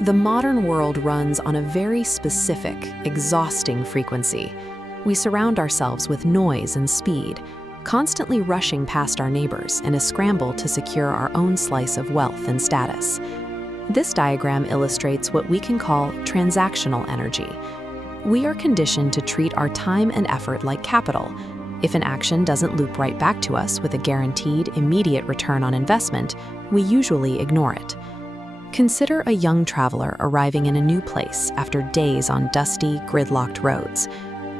The modern world runs on a very specific, exhausting frequency. We surround ourselves with noise and speed, constantly rushing past our neighbors in a scramble to secure our own slice of wealth and status. This diagram illustrates what we can call transactional energy. We are conditioned to treat our time and effort like capital. If an action doesn't loop right back to us with a guaranteed, immediate return on investment, we usually ignore it. Consider a young traveler arriving in a new place after days on dusty, gridlocked roads.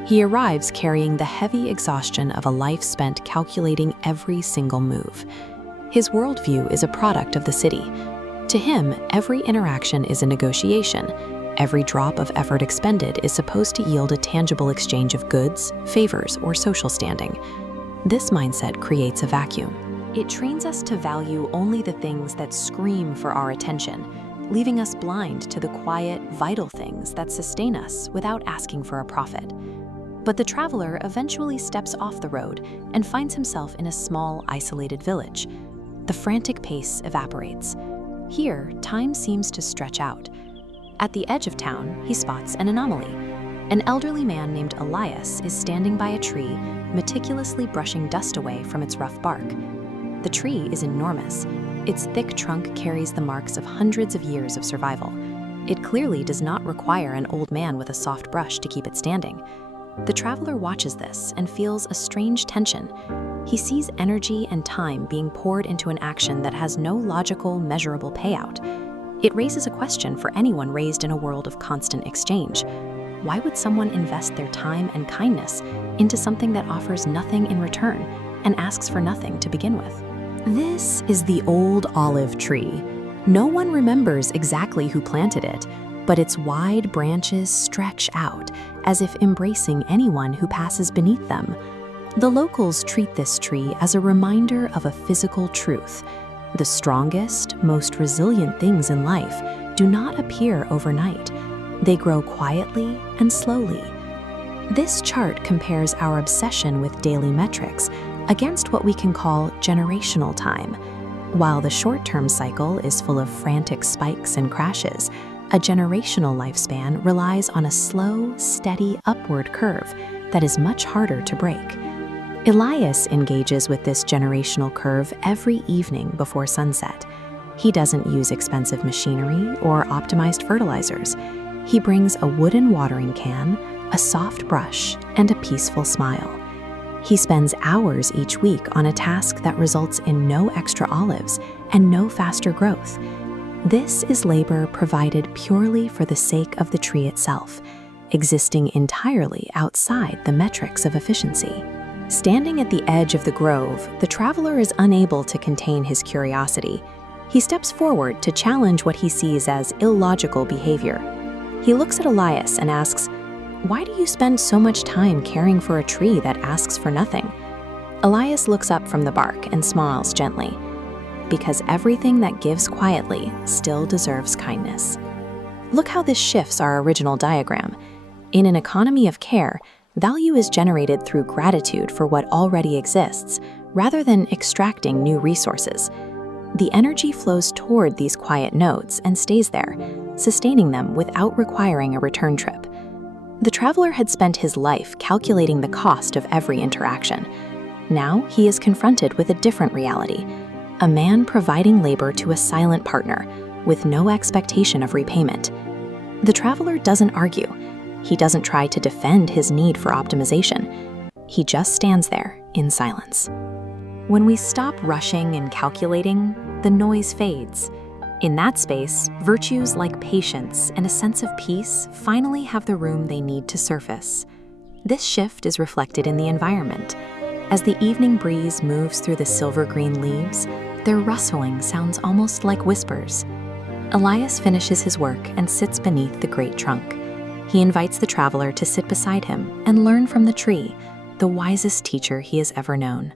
He arrives carrying the heavy exhaustion of a life spent calculating every single move. His worldview is a product of the city. To him, every interaction is a negotiation. Every drop of effort expended is supposed to yield a tangible exchange of goods, favors, or social standing. This mindset creates a vacuum. It trains us to value only the things that scream for our attention, leaving us blind to the quiet, vital things that sustain us without asking for a profit. But the traveler eventually steps off the road and finds himself in a small, isolated village. The frantic pace evaporates. Here, time seems to stretch out. At the edge of town, he spots an anomaly. An elderly man named Elias is standing by a tree, meticulously brushing dust away from its rough bark. The tree is enormous. Its thick trunk carries the marks of hundreds of years of survival. It clearly does not require an old man with a soft brush to keep it standing. The traveler watches this and feels a strange tension. He sees energy and time being poured into an action that has no logical, measurable payout. It raises a question for anyone raised in a world of constant exchange. Why would someone invest their time and kindness into something that offers nothing in return and asks for nothing to begin with? This is the old olive tree. No one remembers exactly who planted it, but its wide branches stretch out as if embracing anyone who passes beneath them. The locals treat this tree as a reminder of a physical truth. The strongest, most resilient things in life do not appear overnight. They grow quietly and slowly. This chart compares our obsession with daily metrics against what we can call generational time. While the short-term cycle is full of frantic spikes and crashes, a generational lifespan relies on a slow, steady upward curve that is much harder to break. Elias engages with this generational curve every evening before sunset. He doesn't use expensive machinery or optimized fertilizers. He brings a wooden watering can, a soft brush, and a peaceful smile. He spends hours each week on a task that results in no extra olives and no faster growth. This is labor provided purely for the sake of the tree itself, existing entirely outside the metrics of efficiency. Standing at the edge of the grove, the traveler is unable to contain his curiosity. He steps forward to challenge what he sees as illogical behavior. He looks at Elias and asks, "Why do you spend so much time caring for a tree that asks for nothing?" Elias looks up from the bark and smiles gently. Because everything that gives quietly still deserves kindness. Look how this shifts our original diagram. In an economy of care, value is generated through gratitude for what already exists, rather than extracting new resources. The energy flows toward these quiet nodes and stays there, sustaining them without requiring a return trip. The traveler had spent his life calculating the cost of every interaction. Now he is confronted with a different reality, a man providing labor to a silent partner with no expectation of repayment. The traveler doesn't argue. He doesn't try to defend his need for optimization. He just stands there in silence. When we stop rushing and calculating, the noise fades. In that space, virtues like patience and a sense of peace finally have the room they need to surface. This shift is reflected in the environment. As the evening breeze moves through the silver-green leaves, their rustling sounds almost like whispers. Elias finishes his work and sits beneath the great trunk. He invites the traveler to sit beside him and learn from the tree, the wisest teacher he has ever known.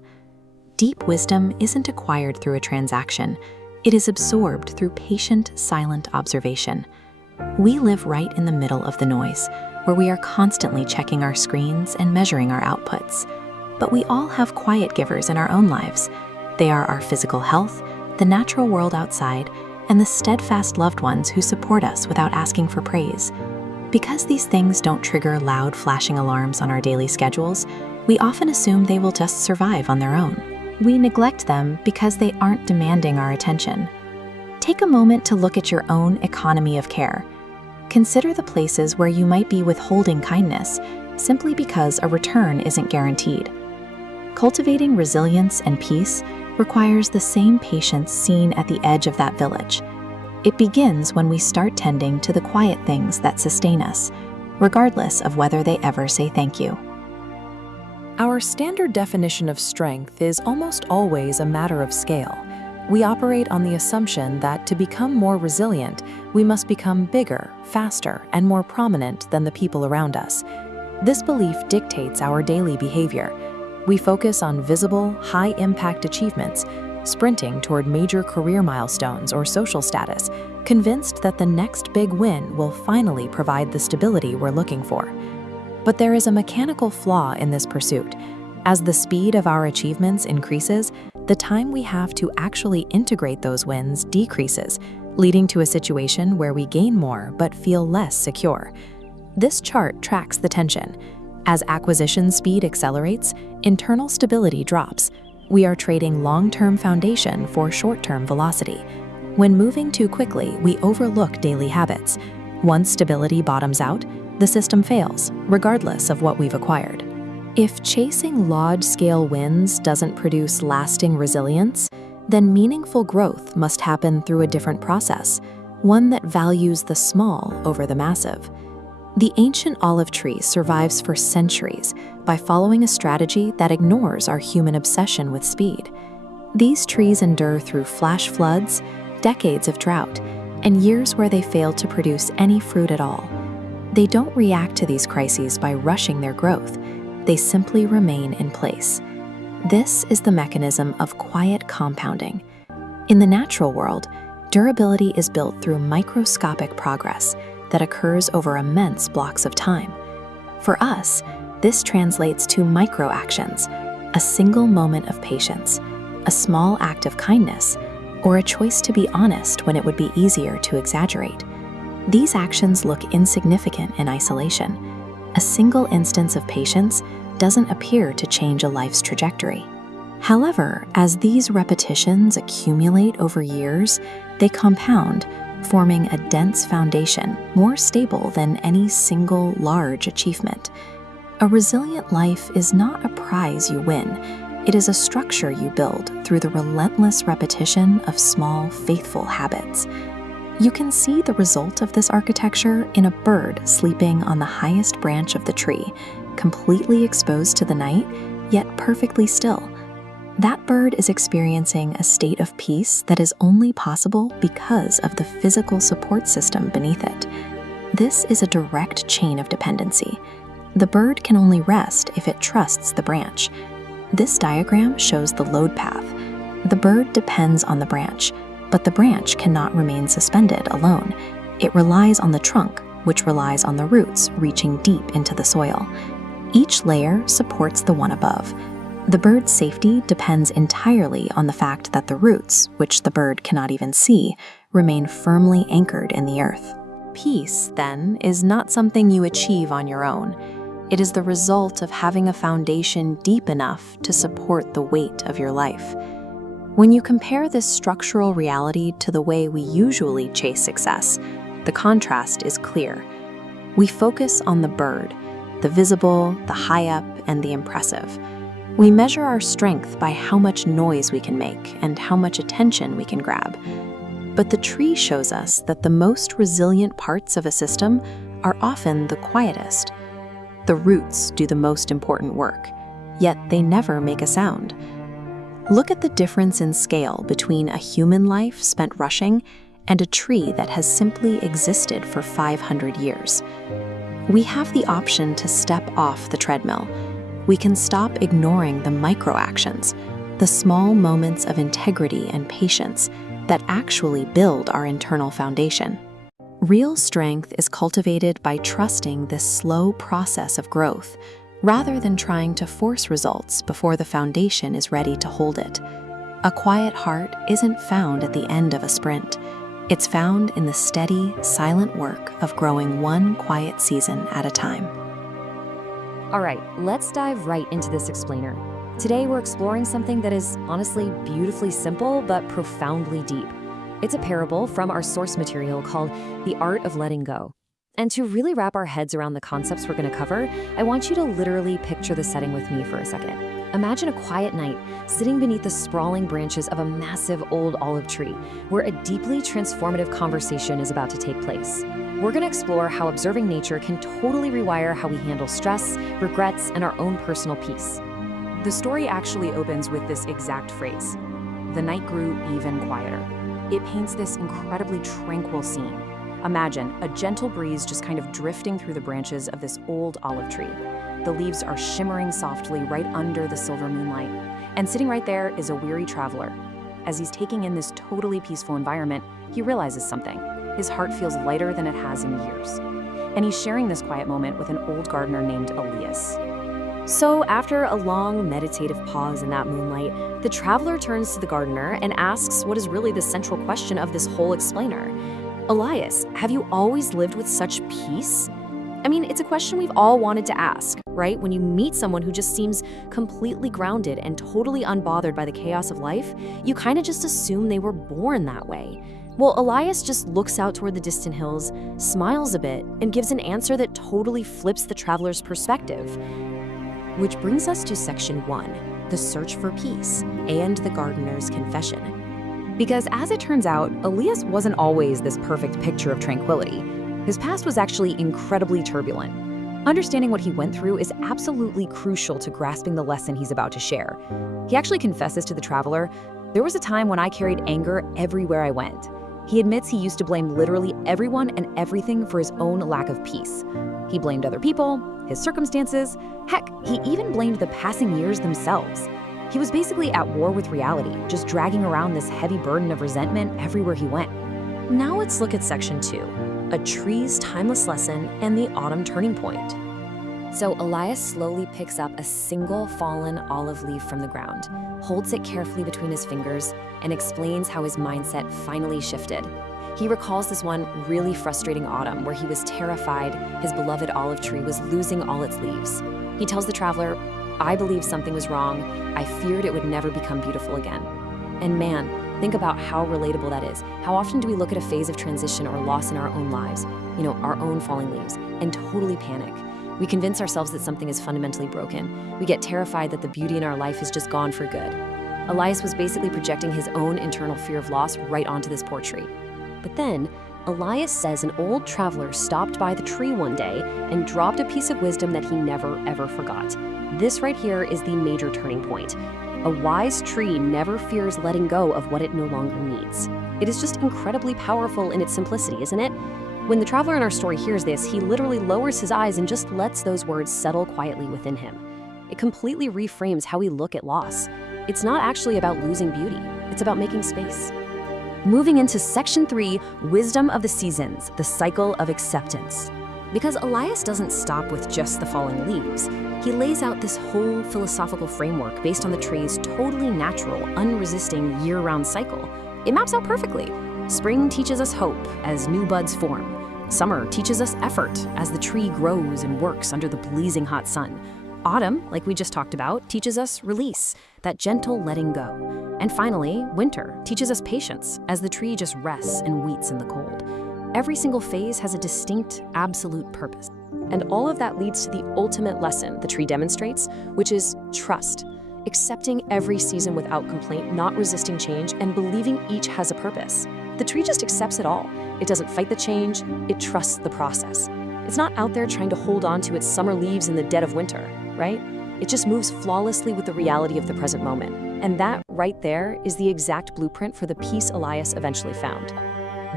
Deep wisdom isn't acquired through a transaction. It is absorbed through patient, silent observation. We live right in the middle of the noise, where we are constantly checking our screens and measuring our outputs. But we all have quiet givers in our own lives. They are our physical health, the natural world outside, and the steadfast loved ones who support us without asking for praise. Because these things don't trigger loud flashing alarms on our daily schedules, we often assume they will just survive on their own. We neglect them because they aren't demanding our attention. Take a moment to look at your own economy of care. Consider the places where you might be withholding kindness simply because a return isn't guaranteed. Cultivating resilience and peace requires the same patience seen at the edge of that village. It begins when we start tending to the quiet things that sustain us, regardless of whether they ever say thank you. Our standard definition of strength is almost always a matter of scale. We operate on the assumption that to become more resilient, we must become bigger, faster, and more prominent than the people around us. This belief dictates our daily behavior. We focus on visible, high-impact achievements, sprinting toward major career milestones or social status, convinced that the next big win will finally provide the stability we're looking for. But there is a mechanical flaw in this pursuit. As the speed of our achievements increases, the time we have to actually integrate those wins decreases, leading to a situation where we gain more but feel less secure. This chart tracks the tension. As acquisition speed accelerates, internal stability drops. We are trading long-term foundation for short-term velocity. When moving too quickly, we overlook daily habits. Once stability bottoms out, the system fails, regardless of what we've acquired. If chasing large-scale wins doesn't produce lasting resilience, then meaningful growth must happen through a different process, one that values the small over the massive. The ancient olive tree survives for centuries by following a strategy that ignores our human obsession with speed. These trees endure through flash floods, decades of drought, and years where they fail to produce any fruit at all. They don't react to these crises by rushing their growth. They simply remain in place. This is the mechanism of quiet compounding. In the natural world, durability is built through microscopic progress that occurs over immense blocks of time. For us, this translates to micro-actions, a single moment of patience, a small act of kindness, or a choice to be honest when it would be easier to exaggerate. These actions look insignificant in isolation. A single instance of patience doesn't appear to change a life's trajectory. However, as these repetitions accumulate over years, they compound, forming a dense foundation more stable than any single large achievement. A resilient life is not a prize you win. It is a structure you build through the relentless repetition of small, faithful habits. You can see the result of this architecture in a bird sleeping on the highest branch of the tree, completely exposed to the night, yet perfectly still. That bird is experiencing a state of peace that is only possible because of the physical support system beneath it. This is a direct chain of dependency. The bird can only rest if it trusts the branch. This diagram shows the load path. The bird depends on the branch, but the branch cannot remain suspended alone. It relies on the trunk, which relies on the roots reaching deep into the soil. Each layer supports the one above. The bird's safety depends entirely on the fact that the roots, which the bird cannot even see, remain firmly anchored in the earth. Peace, then, is not something you achieve on your own. It is the result of having a foundation deep enough to support the weight of your life. When you compare this structural reality to the way we usually chase success, the contrast is clear. We focus on the bird, the visible, the high up, and the impressive. We measure our strength by how much noise we can make and how much attention we can grab. But the tree shows us that the most resilient parts of a system are often the quietest. The roots do the most important work, yet they never make a sound. Look at the difference in scale between a human life spent rushing and a tree that has simply existed for 500 years. We have the option to step off the treadmill. We can stop ignoring the micro-actions, the small moments of integrity and patience that actually build our internal foundation. Real strength is cultivated by trusting this slow process of growth, rather than trying to force results before the foundation is ready to hold it. A quiet heart isn't found at the end of a sprint. It's found in the steady, silent work of growing one quiet season at a time. All right, let's dive right into this explainer. Today we're exploring something that is honestly beautifully simple but profoundly deep. It's a parable from our source material called The Art of Letting Go. And to really wrap our heads around the concepts we're going to cover, I want you to literally picture the setting with me for a second. Imagine a quiet night sitting beneath the sprawling branches of a massive old olive tree where a deeply transformative conversation is about to take place. We're going to explore how observing nature can totally rewire how we handle stress, regrets, and our own personal peace. The story actually opens with this exact phrase: "The night grew even quieter." It paints this incredibly tranquil scene. Imagine a gentle breeze just kind of drifting through the branches of this old olive tree. The leaves are shimmering softly right under the silver moonlight. And sitting right there is a weary traveler. As he's taking in this totally peaceful environment, he realizes something. His heart feels lighter than it has in years. And he's sharing this quiet moment with an old gardener named Elias. So after a long meditative pause in that moonlight, the traveler turns to the gardener and asks what is really the central question of this whole explainer. Elias, have you always lived with such peace? I mean, it's a question we've all wanted to ask, right? When you meet someone who just seems completely grounded and totally unbothered by the chaos of life, you kind of just assume they were born that way. Well, Elias just looks out toward the distant hills, smiles a bit, and gives an answer that totally flips the traveler's perspective. Which brings us to section 1, the search for peace, and the gardener's confession. Because as it turns out, Elias wasn't always this perfect picture of tranquility. His past was actually incredibly turbulent. Understanding what he went through is absolutely crucial to grasping the lesson he's about to share. He actually confesses to the traveler, "There was a time when I carried anger everywhere I went." He admits he used to blame literally everyone and everything for his own lack of peace. He blamed other people, his circumstances, heck, he even blamed the passing years themselves. He was basically at war with reality, just dragging around this heavy burden of resentment everywhere he went. Now let's look at section 2, a tree's timeless lesson and the autumn turning point. So Elias slowly picks up a single fallen olive leaf from the ground, holds it carefully between his fingers, and explains how his mindset finally shifted. He recalls this one really frustrating autumn where he was terrified his beloved olive tree was losing all its leaves. He tells the traveler, "I believed something was wrong. I feared it would never become beautiful again." And man, think about how relatable that is. How often do we look at a phase of transition or loss in our own lives, our own falling leaves, and totally panic? We convince ourselves that something is fundamentally broken. We get terrified that the beauty in our life is just gone for good. Elias was basically projecting his own internal fear of loss right onto this poor tree. But then, Elias says an old traveler stopped by the tree one day and dropped a piece of wisdom that he never ever forgot. This right here is the major turning point. A wise tree never fears letting go of what it no longer needs. It is just incredibly powerful in its simplicity, isn't it? When the traveler in our story hears this, he literally lowers his eyes and just lets those words settle quietly within him. It completely reframes how we look at loss. It's not actually about losing beauty, it's about making space. Moving into section 3, wisdom of the seasons, the cycle of acceptance. Because Elias doesn't stop with just the falling leaves. He lays out this whole philosophical framework based on the tree's totally natural, unresisting year-round cycle. It maps out perfectly. Spring teaches us hope as new buds form. Summer teaches us effort as the tree grows and works under the blazing hot sun. Autumn, like we just talked about, teaches us release, that gentle letting go. And finally, winter teaches us patience as the tree just rests and waits in the cold. Every single phase has a distinct, absolute purpose. And all of that leads to the ultimate lesson the tree demonstrates, which is trust. Accepting every season without complaint, not resisting change, and believing each has a purpose. The tree just accepts it all. It doesn't fight the change, it trusts the process. It's not out there trying to hold on to its summer leaves in the dead of winter, right? It just moves flawlessly with the reality of the present moment. And that right there is the exact blueprint for the peace Elias eventually found.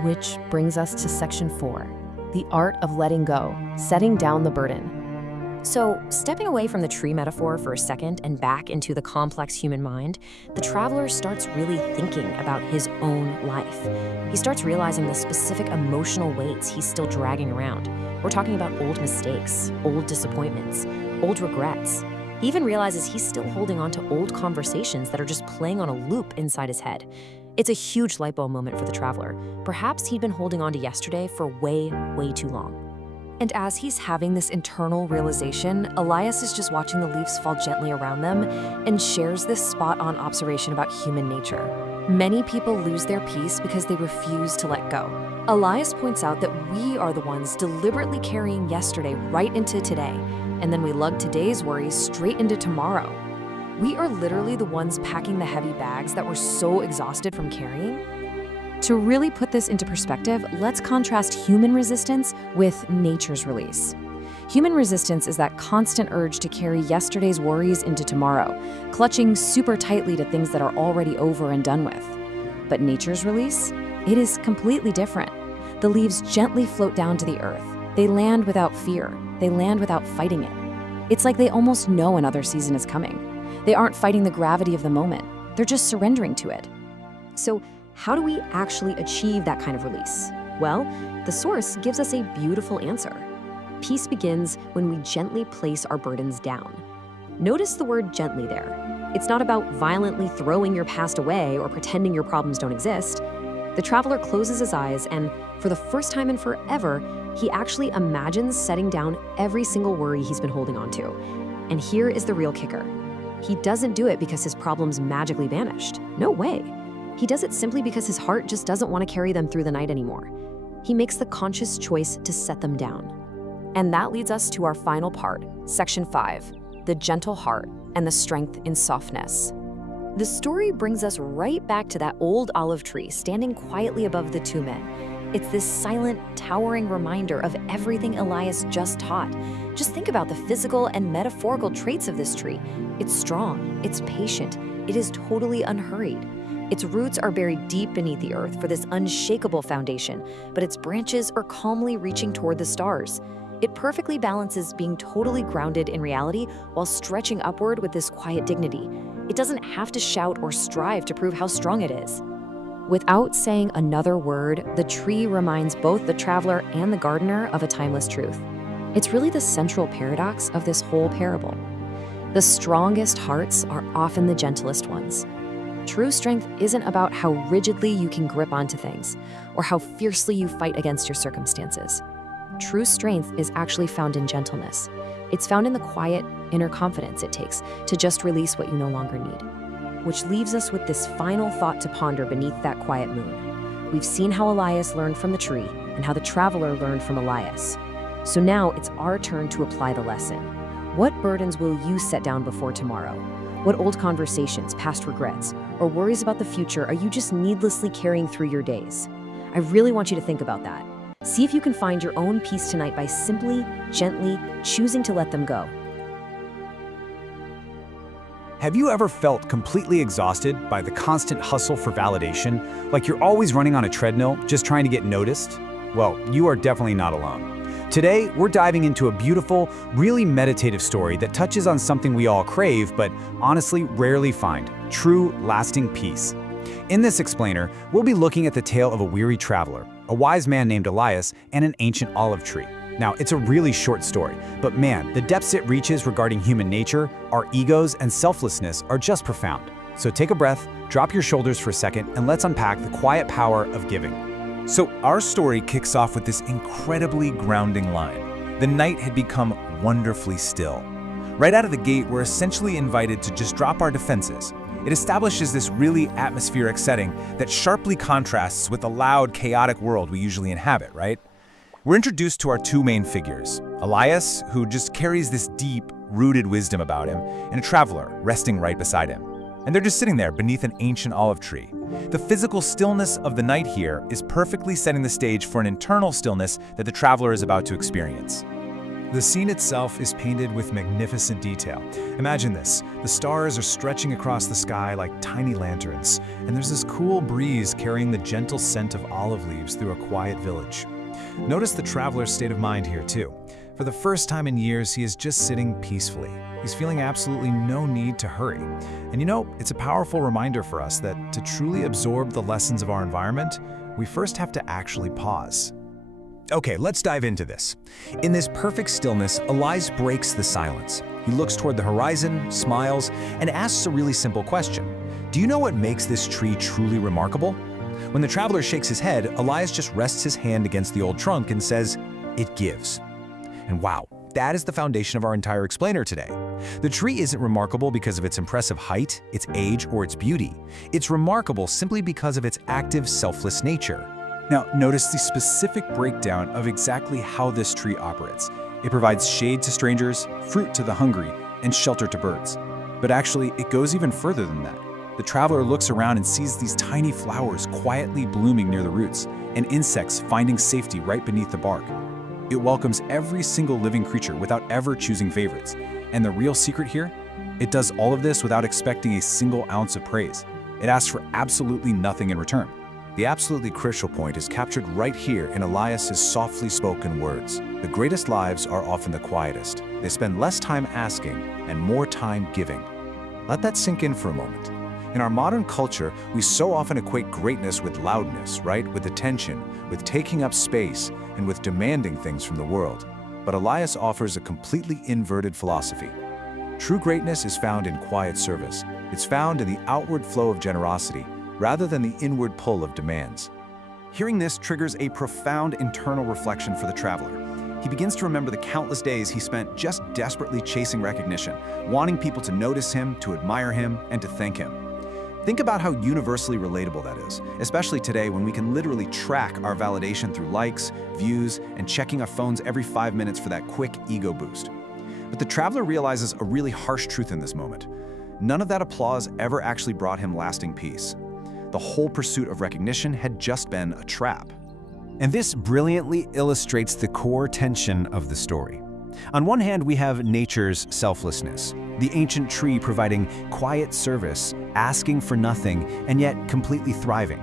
Which brings us to section 4, the art of letting go, setting down the burden. So, stepping away from the tree metaphor for a second and back into the complex human mind, the traveler starts really thinking about his own life. He starts realizing the specific emotional weights he's still dragging around. We're talking about old mistakes, old disappointments, old regrets. He even realizes he's still holding on to old conversations that are just playing on a loop inside his head. It's a huge light bulb moment for the traveler. Perhaps he'd been holding on to yesterday for way, way too long. And as he's having this internal realization, Elias is just watching the leaves fall gently around them and shares this spot-on observation about human nature. Many people lose their peace because they refuse to let go. Elias points out that we are the ones deliberately carrying yesterday right into today, and then we lug today's worries straight into tomorrow. We are literally the ones packing the heavy bags that we're so exhausted from carrying. To really put this into perspective, let's contrast human resistance with nature's release. Human resistance is that constant urge to carry yesterday's worries into tomorrow, clutching super tightly to things that are already over and done with. But nature's release? It is completely different. The leaves gently float down to the earth. They land without fear. They land without fighting it. It's like they almost know another season is coming. They aren't fighting the gravity of the moment. They're just surrendering to it. So, how do we actually achieve that kind of release? Well, the source gives us a beautiful answer. Peace begins when we gently place our burdens down. Notice the word gently there. It's not about violently throwing your past away or pretending your problems don't exist. The traveler closes his eyes and, for the first time in forever, he actually imagines setting down every single worry he's been holding on to. And here is the real kicker. He doesn't do it because his problems magically vanished. No way. He does it simply because his heart just doesn't want to carry them through the night anymore. He makes the conscious choice to set them down. And that leads us to our final part, Section 5, the gentle heart and the strength in softness. The story brings us right back to that old olive tree standing quietly above the two men. It's this silent, towering reminder of everything Elias just taught. Just think about the physical and metaphorical traits of this tree. It's strong, it's patient, it is totally unhurried. Its roots are buried deep beneath the earth for this unshakable foundation, but its branches are calmly reaching toward the stars. It perfectly balances being totally grounded in reality while stretching upward with this quiet dignity. It doesn't have to shout or strive to prove how strong it is. Without saying another word, the tree reminds both the traveler and the gardener of a timeless truth. It's really the central paradox of this whole parable. The strongest hearts are often the gentlest ones. True strength isn't about how rigidly you can grip onto things or how fiercely you fight against your circumstances. True strength is actually found in gentleness. It's found in the quiet, inner confidence it takes to just release what you no longer need. Which leaves us with this final thought to ponder beneath that quiet moon. We've seen how Elias learned from the tree and how the traveler learned from Elias. So now it's our turn to apply the lesson. What burdens will you set down before tomorrow? What old conversations, past regrets, or worries about the future are you just needlessly carrying through your days? I really want you to think about that. See if you can find your own peace tonight by simply, gently choosing to let them go. Have you ever felt completely exhausted by the constant hustle for validation, like you're always running on a treadmill, just trying to get noticed? Well, you are definitely not alone. Today, we're diving into a beautiful, really meditative story that touches on something we all crave, but honestly rarely find: true, lasting peace. In this explainer, we'll be looking at the tale of a weary traveler, a wise man named Elias, and an ancient olive tree. Now, it's a really short story, but man, the depths it reaches regarding human nature, our egos, and selflessness are just profound. So take a breath, drop your shoulders for a second, and let's unpack the quiet power of giving. So our story kicks off with this incredibly grounding line. The night had become wonderfully still. Right out of the gate, we're essentially invited to just drop our defenses. It establishes this really atmospheric setting that sharply contrasts with the loud, chaotic world we usually inhabit, right? We're introduced to our two main figures, Elias, who just carries this deep, rooted wisdom about him, and a traveler resting right beside him. And they're just sitting there beneath an ancient olive tree. The physical stillness of the night here is perfectly setting the stage for an internal stillness that the traveler is about to experience. The scene itself is painted with magnificent detail. Imagine this: the stars are stretching across the sky like tiny lanterns, and there's this cool breeze carrying the gentle scent of olive leaves through a quiet village. Notice the traveler's state of mind here too. For the first time in years, he is just sitting peacefully. He's feeling absolutely no need to hurry. And you know, it's a powerful reminder for us that to truly absorb the lessons of our environment, we first have to actually pause. Okay, let's dive into this. In this perfect stillness, Elias breaks the silence. He looks toward the horizon, smiles, and asks a really simple question. Do you know what makes this tree truly remarkable? When the traveler shakes his head, Elias just rests his hand against the old trunk and says, "It gives." And wow, that is the foundation of our entire explainer today. The tree isn't remarkable because of its impressive height, its age, or its beauty. It's remarkable simply because of its active, selfless nature. Now, notice the specific breakdown of exactly how this tree operates. It provides shade to strangers, fruit to the hungry, and shelter to birds. But actually, it goes even further than that. The traveler looks around and sees these tiny flowers quietly blooming near the roots, and insects finding safety right beneath the bark. It welcomes every single living creature without ever choosing favorites. And the real secret here? It does all of this without expecting a single ounce of praise. It asks for absolutely nothing in return. The absolutely crucial point is captured right here in Elias's softly spoken words. The greatest lives are often the quietest. They spend less time asking and more time giving. Let that sink in for a moment. In our modern culture, we so often equate greatness with loudness, right? With attention, with taking up space, and with demanding things from the world. But Elias offers a completely inverted philosophy. True greatness is found in quiet service. It's found in the outward flow of generosity, rather than the inward pull of demands. Hearing this triggers a profound internal reflection for the traveler. He begins to remember the countless days he spent just desperately chasing recognition, wanting people to notice him, to admire him, and to thank him. Think about how universally relatable that is, especially today when we can literally track our validation through likes, views, and checking our phones every 5 minutes for that quick ego boost. But the traveler realizes a really harsh truth in this moment. None of that applause ever actually brought him lasting peace. The whole pursuit of recognition had just been a trap. And this brilliantly illustrates the core tension of the story. On one hand, we have nature's selflessness, the ancient tree providing quiet service, asking for nothing, and yet completely thriving.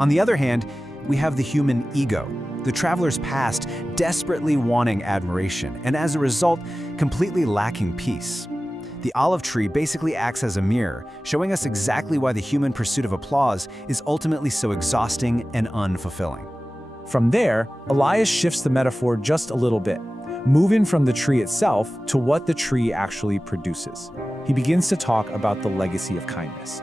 On the other hand, we have the human ego, the traveler's past desperately wanting admiration, and as a result, completely lacking peace. The olive tree basically acts as a mirror, showing us exactly why the human pursuit of applause is ultimately so exhausting and unfulfilling. From there, Elias shifts the metaphor just a little bit, moving from the tree itself to what the tree actually produces. He begins to talk about the legacy of kindness.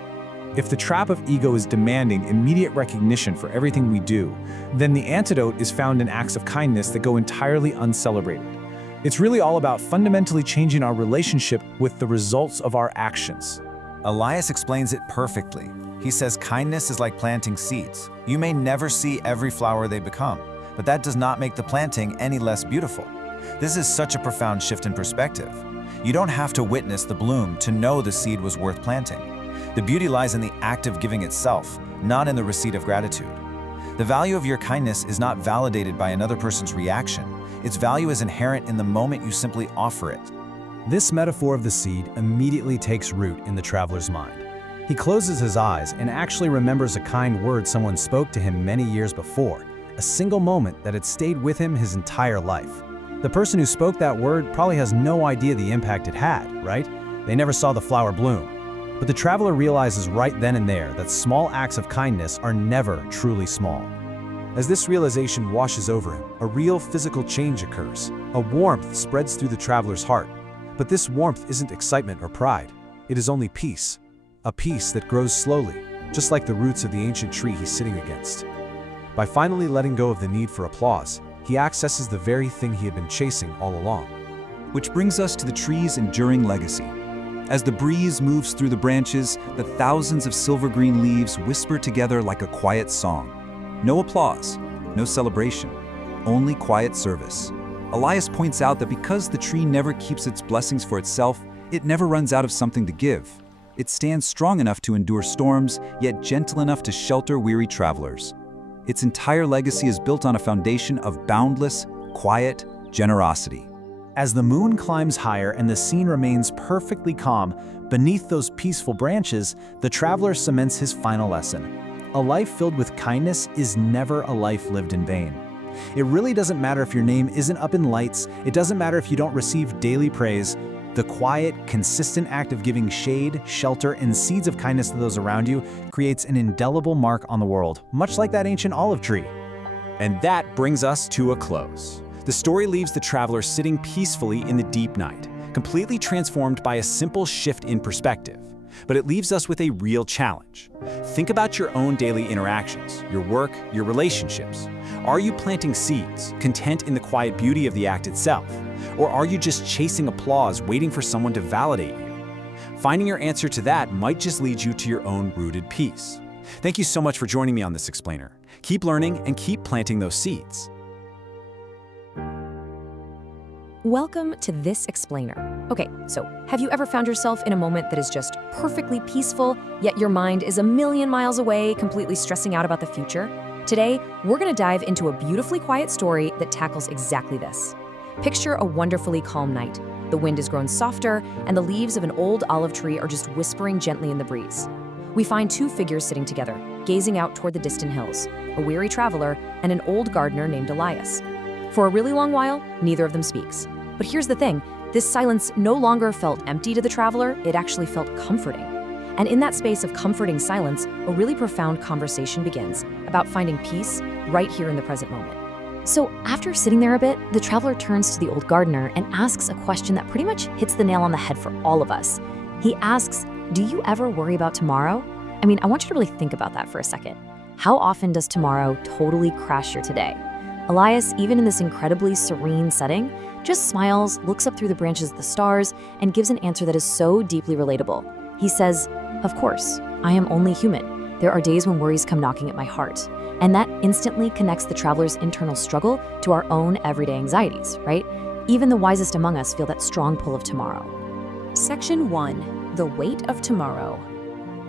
If the trap of ego is demanding immediate recognition for everything we do, then the antidote is found in acts of kindness that go entirely uncelebrated. It's really all about fundamentally changing our relationship with the results of our actions. Elias explains it perfectly. He says kindness is like planting seeds. You may never see every flower they become, but that does not make the planting any less beautiful. This is such a profound shift in perspective. You don't have to witness the bloom to know the seed was worth planting. The beauty lies in the act of giving itself, not in the receipt of gratitude. The value of your kindness is not validated by another person's reaction. Its value is inherent in the moment you simply offer it. This metaphor of the seed immediately takes root in the traveler's mind. He closes his eyes and actually remembers a kind word someone spoke to him many years before, a single moment that had stayed with him his entire life. The person who spoke that word probably has no idea the impact it had, right? They never saw the flower bloom. But the traveler realizes right then and there that small acts of kindness are never truly small. As this realization washes over him, a real physical change occurs. A warmth spreads through the traveler's heart. But this warmth isn't excitement or pride. It is only peace. A peace that grows slowly, just like the roots of the ancient tree he's sitting against. By finally letting go of the need for applause, he accesses the very thing he had been chasing all along. Which brings us to the tree's enduring legacy. As the breeze moves through the branches, the thousands of silver-green leaves whisper together like a quiet song. No applause, no celebration, only quiet service. Elias points out that because the tree never keeps its blessings for itself, it never runs out of something to give. It stands strong enough to endure storms, yet gentle enough to shelter weary travelers. Its entire legacy is built on a foundation of boundless, quiet generosity. As the moon climbs higher and the scene remains perfectly calm, beneath those peaceful branches, the traveler cements his final lesson. A life filled with kindness is never a life lived in vain. It really doesn't matter if your name isn't up in lights, it doesn't matter if you don't receive daily praise. The quiet, consistent act of giving shade, shelter, and seeds of kindness to those around you creates an indelible mark on the world, much like that ancient olive tree. And that brings us to a close. The story leaves the traveler sitting peacefully in the deep night, completely transformed by a simple shift in perspective. But it leaves us with a real challenge. Think about your own daily interactions, your work, your relationships. Are you planting seeds, content in the quiet beauty of the act itself? Or are you just chasing applause, waiting for someone to validate you? Finding your answer to that might just lead you to your own rooted peace. Thank you so much for joining me on this explainer. Keep learning and keep planting those seeds. Welcome to This Explainer. Okay, so have you ever found yourself in a moment that is just perfectly peaceful, yet your mind is a million miles away, completely stressing out about the future? Today, we're going to dive into a beautifully quiet story that tackles exactly this. Picture a wonderfully calm night. The wind has grown softer, and the leaves of an old olive tree are just whispering gently in the breeze. We find two figures sitting together, gazing out toward the distant hills, a weary traveler and an old gardener named Elias. For a really long while, neither of them speaks. But here's the thing, this silence no longer felt empty to the traveler, it actually felt comforting. And in that space of comforting silence, a really profound conversation begins about finding peace right here in the present moment. So after sitting there a bit, the traveler turns to the old gardener and asks a question that pretty much hits the nail on the head for all of us. He asks, do you ever worry about tomorrow? I mean, I want you to really think about that for a second. How often does tomorrow totally crash your today? Elias, even in this incredibly serene setting, just smiles, looks up through the branches of the stars, and gives an answer that is so deeply relatable. He says, of course, I am only human. There are days when worries come knocking at my heart. And that instantly connects the traveler's internal struggle to our own everyday anxieties, right? Even the wisest among us feel that strong pull of tomorrow. Section 1. The Weight of Tomorrow.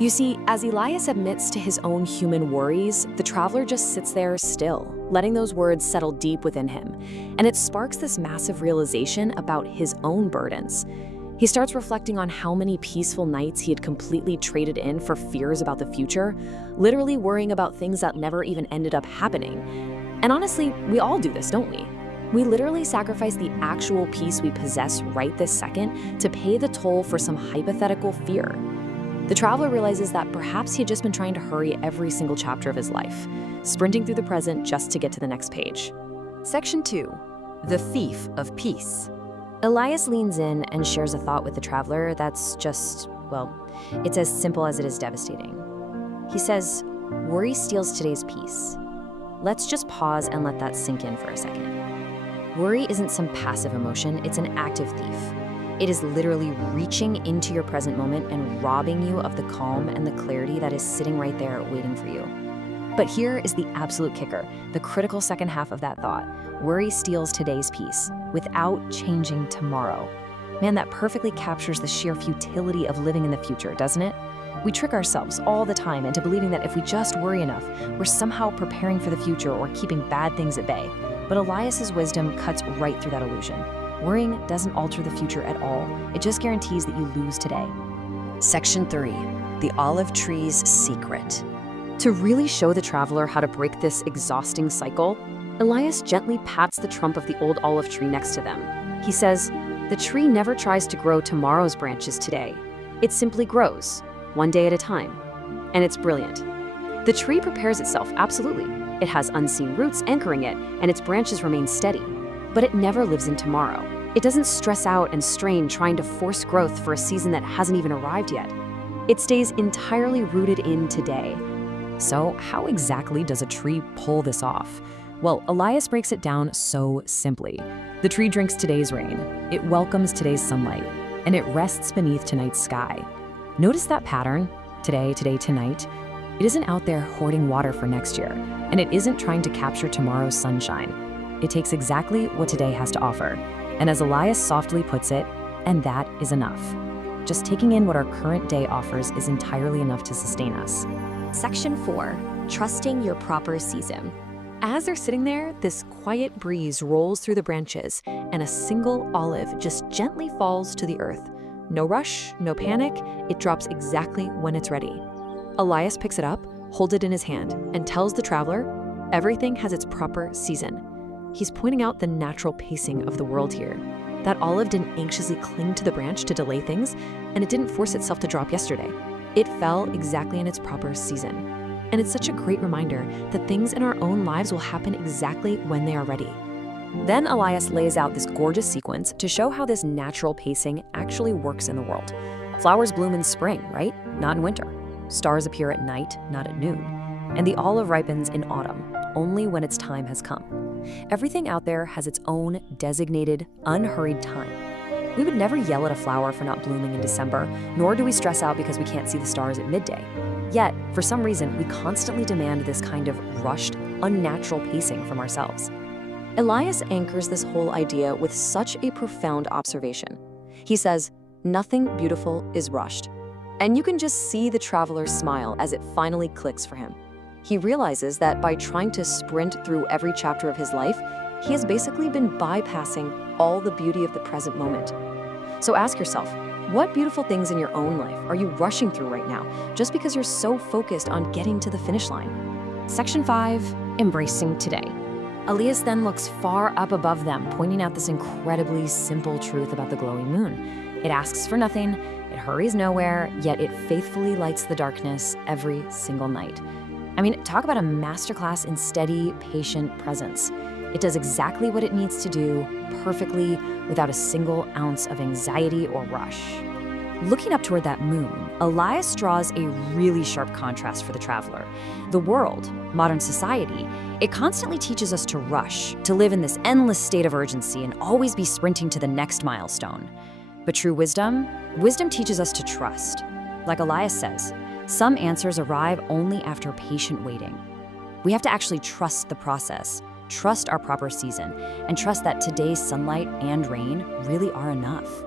You see, as Elias admits to his own human worries, the traveler just sits there still, letting those words settle deep within him. And it sparks this massive realization about his own burdens. He starts reflecting on how many peaceful nights he had completely traded in for fears about the future, literally worrying about things that never even ended up happening. And honestly, we all do this, don't we? We literally sacrifice the actual peace we possess right this second to pay the toll for some hypothetical fear. The traveler realizes that perhaps he had just been trying to hurry every single chapter of his life, sprinting through the present just to get to the next page. Section 2. The Thief of Peace. Elias leans in and shares a thought with the traveler that's just, well, it's as simple as it is devastating. He says, worry steals today's peace. Let's just pause and let that sink in for a second. Worry isn't some passive emotion, it's an active thief. It is literally reaching into your present moment and robbing you of the calm and the clarity that is sitting right there waiting for you. But here is the absolute kicker, the critical second half of that thought. Worry steals today's peace without changing tomorrow. Man, that perfectly captures the sheer futility of living in the future, doesn't it? We trick ourselves all the time into believing that if we just worry enough, we're somehow preparing for the future or keeping bad things at bay. But Elias's wisdom cuts right through that illusion. Worrying doesn't alter the future at all. It just guarantees that you lose today. Section 3. The Olive Tree's Secret. To really show the traveler how to break this exhausting cycle, Elias gently pats the trunk of the old olive tree next to them. He says, the tree never tries to grow tomorrow's branches today. It simply grows, one day at a time. And it's brilliant. The tree prepares itself, absolutely. It has unseen roots anchoring it, and its branches remain steady. But it never lives in tomorrow. It doesn't stress out and strain trying to force growth for a season that hasn't even arrived yet. It stays entirely rooted in today. So how exactly does a tree pull this off? Well, Elias breaks it down so simply. The tree drinks today's rain, it welcomes today's sunlight, and it rests beneath tonight's sky. Notice that pattern, today, tonight. It isn't out there hoarding water for next year, and it isn't trying to capture tomorrow's sunshine. It takes exactly what today has to offer. And as Elias softly puts it, and that is enough. Just taking in what our current day offers is entirely enough to sustain us. Section 4. Trusting your proper season. As they're sitting there, this quiet breeze rolls through the branches, and a single olive just gently falls to the earth. No rush, no panic, it drops exactly when it's ready. Elias picks it up, holds it in his hand, and tells the traveler, everything has its proper season. He's pointing out the natural pacing of the world here. That olive didn't anxiously cling to the branch to delay things, and it didn't force itself to drop yesterday. It fell exactly in its proper season. And it's such a great reminder that things in our own lives will happen exactly when they are ready. Then Elias lays out this gorgeous sequence to show how this natural pacing actually works in the world. Flowers bloom in spring, right? Not in winter. Stars appear at night, not at noon. And the olive ripens in autumn, only when its time has come. Everything out there has its own designated, unhurried time. We would never yell at a flower for not blooming in December, nor do we stress out because we can't see the stars at midday. Yet, for some reason, we constantly demand this kind of rushed, unnatural pacing from ourselves. Elias anchors this whole idea with such a profound observation. He says, "Nothing beautiful is rushed." And you can just see the traveler's smile as it finally clicks for him. He realizes that by trying to sprint through every chapter of his life, he has basically been bypassing all the beauty of the present moment. So ask yourself, what beautiful things in your own life are you rushing through right now just because you're so focused on getting to the finish line? Section 5, Embracing Today. Elias then looks far up above them, pointing out this incredibly simple truth about the glowing moon. It asks for nothing, it hurries nowhere, yet it faithfully lights the darkness every single night. I mean, talk about a masterclass in steady, patient presence. It does exactly what it needs to do, perfectly, without a single ounce of anxiety or rush. Looking up toward that moon, Elias draws a really sharp contrast for the traveler. The world, modern society, it constantly teaches us to rush, to live in this endless state of urgency and always be sprinting to the next milestone. But true wisdom teaches us to trust. Like Elias says, some answers arrive only after patient waiting. We have to actually trust the process, trust our proper season, and trust that today's sunlight and rain really are enough.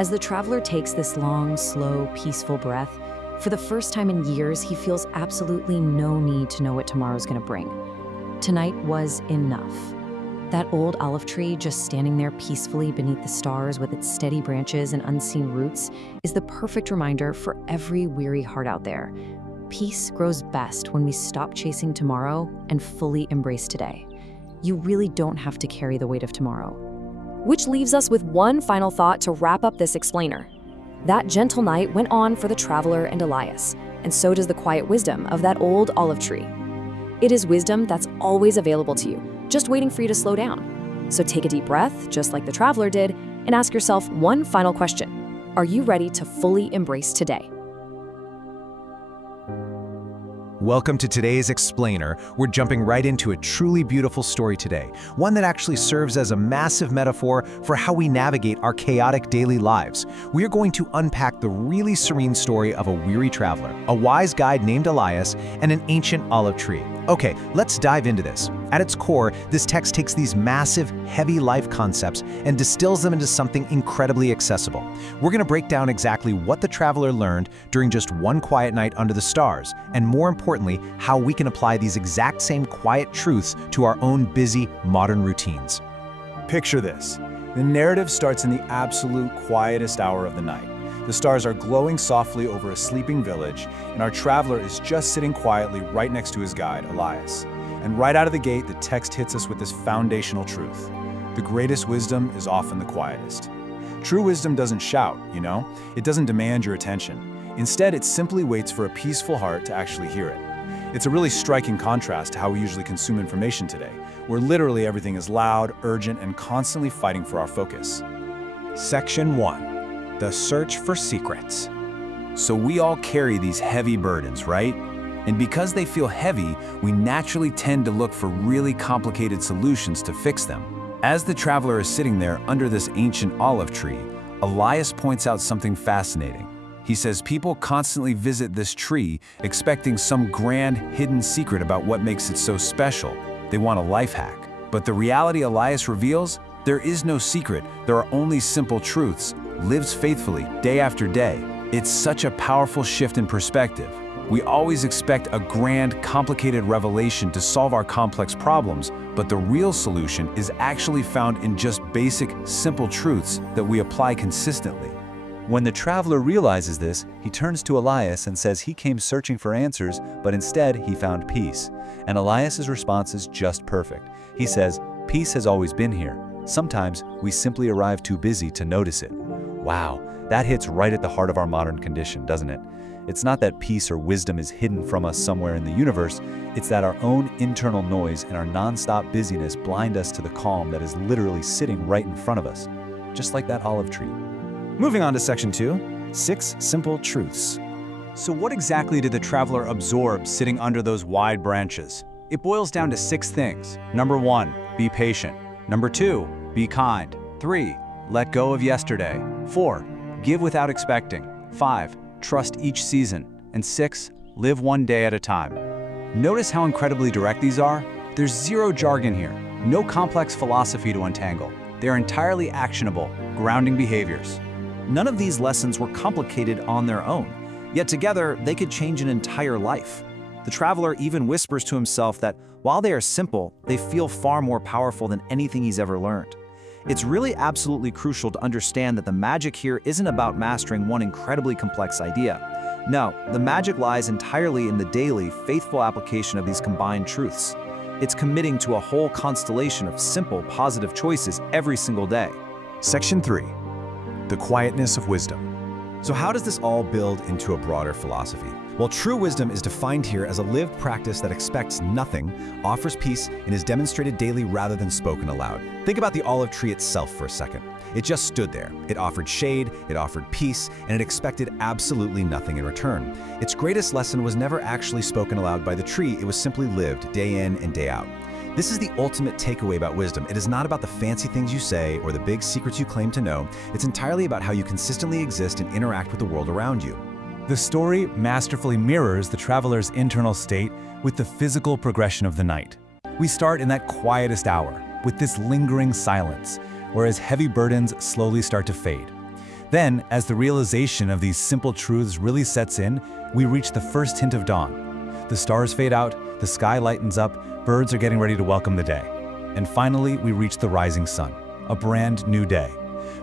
As the traveler takes this long, slow, peaceful breath, for the first time in years, he feels absolutely no need to know what tomorrow's gonna bring. Tonight was enough. That old olive tree just standing there peacefully beneath the stars with its steady branches and unseen roots is the perfect reminder for every weary heart out there. Peace grows best when we stop chasing tomorrow and fully embrace today. You really don't have to carry the weight of tomorrow. Which leaves us with one final thought to wrap up this explainer. That gentle night went on for the traveler and Elias, and so does the quiet wisdom of that old olive tree. It is wisdom that's always available to you, just waiting for you to slow down. So take a deep breath, just like the traveler did, and ask yourself one final question. Are you ready to fully embrace today? Welcome to today's Explainer. We're jumping right into a truly beautiful story today, one that actually serves as a massive metaphor for how we navigate our chaotic daily lives. We are going to unpack the really serene story of a weary traveler, a wise guide named Elias, and an ancient olive tree. Okay, let's dive into this. At its core, this text takes these massive, heavy life concepts and distills them into something incredibly accessible. We're going to break down exactly what the traveler learned during just one quiet night under the stars, and more importantly, how we can apply these exact same quiet truths to our own busy, modern routines. Picture this. The narrative starts in the absolute quietest hour of the night. The stars are glowing softly over a sleeping village, and our traveler is just sitting quietly right next to his guide, Elias. And right out of the gate, the text hits us with this foundational truth. The greatest wisdom is often the quietest. True wisdom doesn't shout, you know? It doesn't demand your attention. Instead, it simply waits for a peaceful heart to actually hear it. It's a really striking contrast to how we usually consume information today, where literally everything is loud, urgent, and constantly fighting for our focus. Section 1. The search for secrets. So we all carry these heavy burdens, right? And because they feel heavy, we naturally tend to look for really complicated solutions to fix them. As the traveler is sitting there under this ancient olive tree, Elias points out something fascinating. He says people constantly visit this tree expecting some grand hidden secret about what makes it so special. They want a life hack. But the reality Elias reveals, there is no secret, there are only simple truths, lives faithfully day after day. It's such a powerful shift in perspective. We always expect a grand, complicated revelation to solve our complex problems, but the real solution is actually found in just basic, simple truths that we apply consistently. When the traveler realizes this, he turns to Elias and says he came searching for answers, but instead he found peace. And Elias's response is just perfect. He says, "Peace has always been here. Sometimes we simply arrive too busy to notice it." Wow, that hits right at the heart of our modern condition, doesn't it? It's not that peace or wisdom is hidden from us somewhere in the universe, it's that our own internal noise and our nonstop busyness blind us to the calm that is literally sitting right in front of us, just like that olive tree. Moving on to section 2, 6 simple truths. So what exactly did the traveler absorb sitting under those wide branches? It boils down to 6 things. Number 1, be patient. Number 2, be kind. 3, let go of yesterday. 4, give without expecting. 5, trust each season. And 6, live one day at a time. Notice how incredibly direct these are? There's zero jargon here, no complex philosophy to untangle. They're entirely actionable, grounding behaviors. None of these lessons were complicated on their own, yet together they could change an entire life. The traveler even whispers to himself that while they are simple, they feel far more powerful than anything he's ever learned. It's really absolutely crucial to understand that the magic here isn't about mastering one incredibly complex idea. No, the magic lies entirely in the daily, faithful application of these combined truths. It's committing to a whole constellation of simple, positive choices every single day. Section 3. The quietness of wisdom. So how does this all build into a broader philosophy? Well, true wisdom is defined here as a lived practice that expects nothing, offers peace, and is demonstrated daily rather than spoken aloud. Think about the olive tree itself for a second. It just stood there. It offered shade, it offered peace, and it expected absolutely nothing in return. Its greatest lesson was never actually spoken aloud by the tree, it was simply lived day in and day out. This is the ultimate takeaway about wisdom. It is not about the fancy things you say or the big secrets you claim to know. It's entirely about how you consistently exist and interact with the world around you. The story masterfully mirrors the traveler's internal state with the physical progression of the night. We start in that quietest hour, with this lingering silence, whereas heavy burdens slowly start to fade. Then, as the realization of these simple truths really sets in, we reach the first hint of dawn. The stars fade out, the sky lightens up, birds are getting ready to welcome the day. And finally, we reach the rising sun, a brand new day.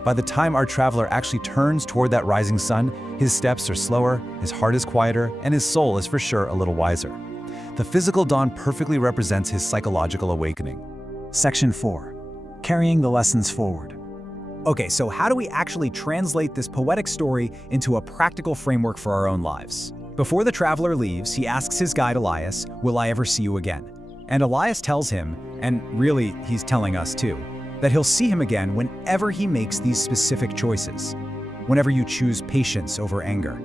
By the time our traveler actually turns toward that rising sun, his steps are slower, his heart is quieter, and his soul is for sure a little wiser. The physical dawn perfectly represents his psychological awakening. Section 4. Carrying the lessons forward. Okay, so how do we actually translate this poetic story into a practical framework for our own lives? Before the traveler leaves, he asks his guide Elias, "Will I ever see you again?" And Elias tells him, and really he's telling us too, that he'll see him again whenever he makes these specific choices. Whenever you choose patience over anger,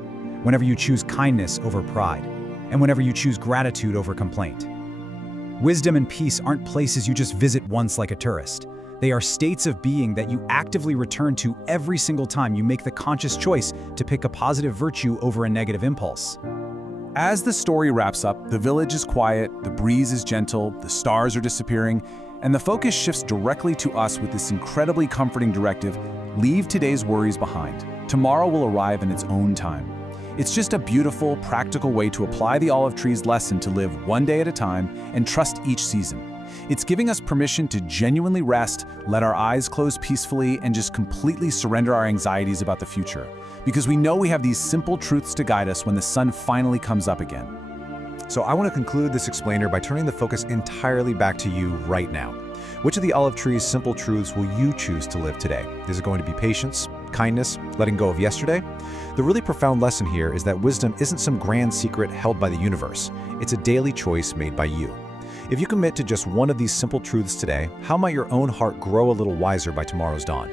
whenever you choose kindness over pride, and whenever you choose gratitude over complaint. Wisdom and peace aren't places you just visit once like a tourist. They are states of being that you actively return to every single time you make the conscious choice to pick a positive virtue over a negative impulse. As the story wraps up, the village is quiet, the breeze is gentle, the stars are disappearing, and the focus shifts directly to us with this incredibly comforting directive: leave today's worries behind. Tomorrow will arrive in its own time. It's just a beautiful, practical way to apply the olive tree's lesson to live one day at a time and trust each season. It's giving us permission to genuinely rest, let our eyes close peacefully, and just completely surrender our anxieties about the future. Because we know we have these simple truths to guide us when the sun finally comes up again. So I want to conclude this explainer by turning the focus entirely back to you right now. Which of the olive tree's simple truths will you choose to live today? Is it going to be patience, kindness, letting go of yesterday? The really profound lesson here is that wisdom isn't some grand secret held by the universe. It's a daily choice made by you. If you commit to just one of these simple truths today, how might your own heart grow a little wiser by tomorrow's dawn?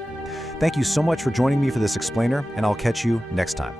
Thank you so much for joining me for this explainer, and I'll catch you next time.